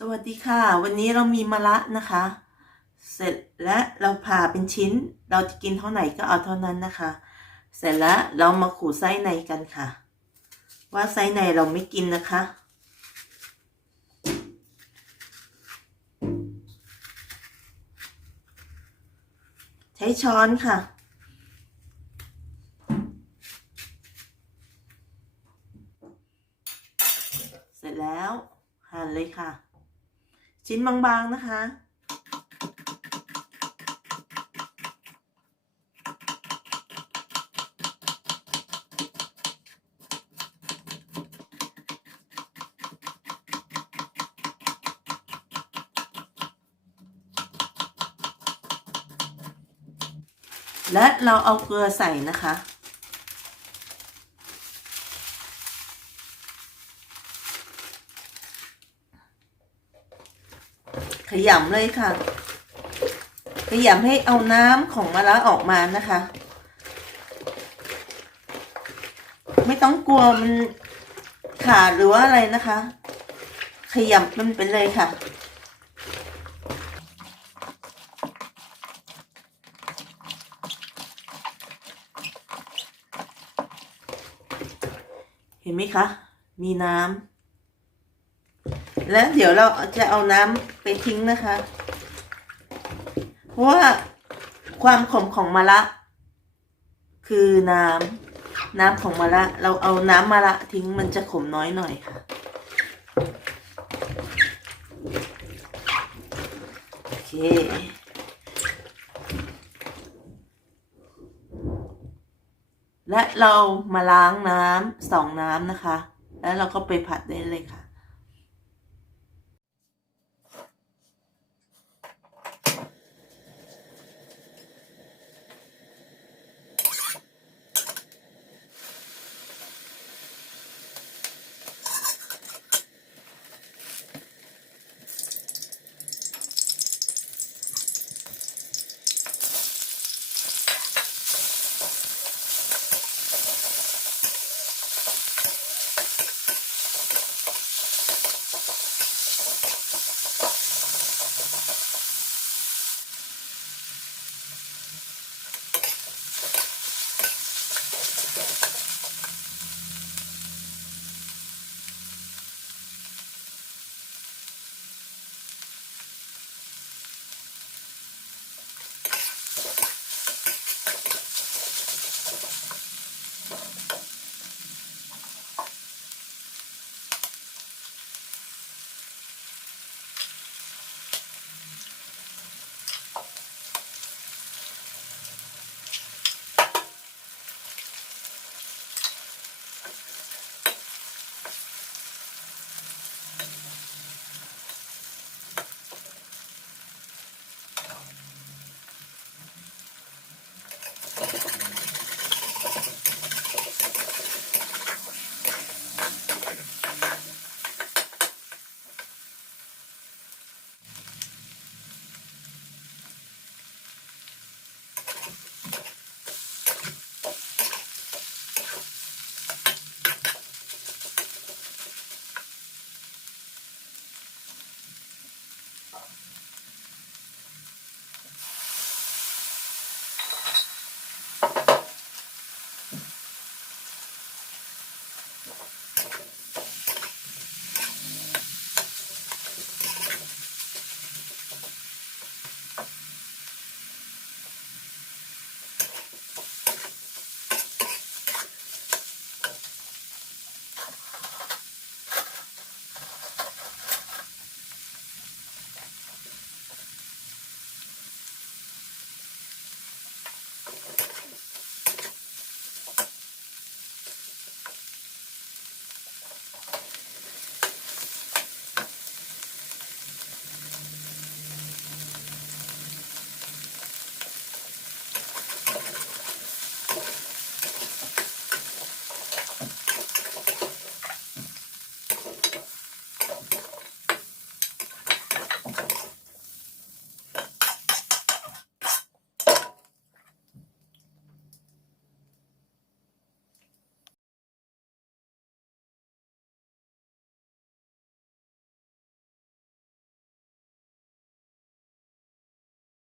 สวัสดีค่ะ วันนี้เรามีมะระนะคะ เสร็จและเราผ่าเป็นชิ้น เราจะกินเท่าไหร่ก็เอาเท่านั้นนะคะ เสร็จแล้วเรามาขูดไส้ในกันค่ะ ว่าไส้ในเราไม่กินนะคะ ใช้ช้อนค่ะเสร็จแล้วหั่นเลยค่ะ ชิ้นบางๆนะคะ และเราเอาเกลือใส่นะคะ ขยำเลยค่ะ ขยำให้เอาน้ำของมะระออกมานะคะ ไม่ต้องกลัวมันขาดหรือว่าอะไรนะคะ ขยำมันไปเลยค่ะเห็นไหมคะ มีน้ำ และเดี๋ยวเราจะเอาน้ำไปทิ้งนะคะ เพราะว่าความขมของมะระคือน้ำน้ำของมะระเราเอาน้ำมะระทิ้งมันจะขมน้อยหน่อยค่ะ โอเคและเรามาล้างน้ำสองน้ำนะคะ แล้วเราก็ไปผัดได้เลยค่ะ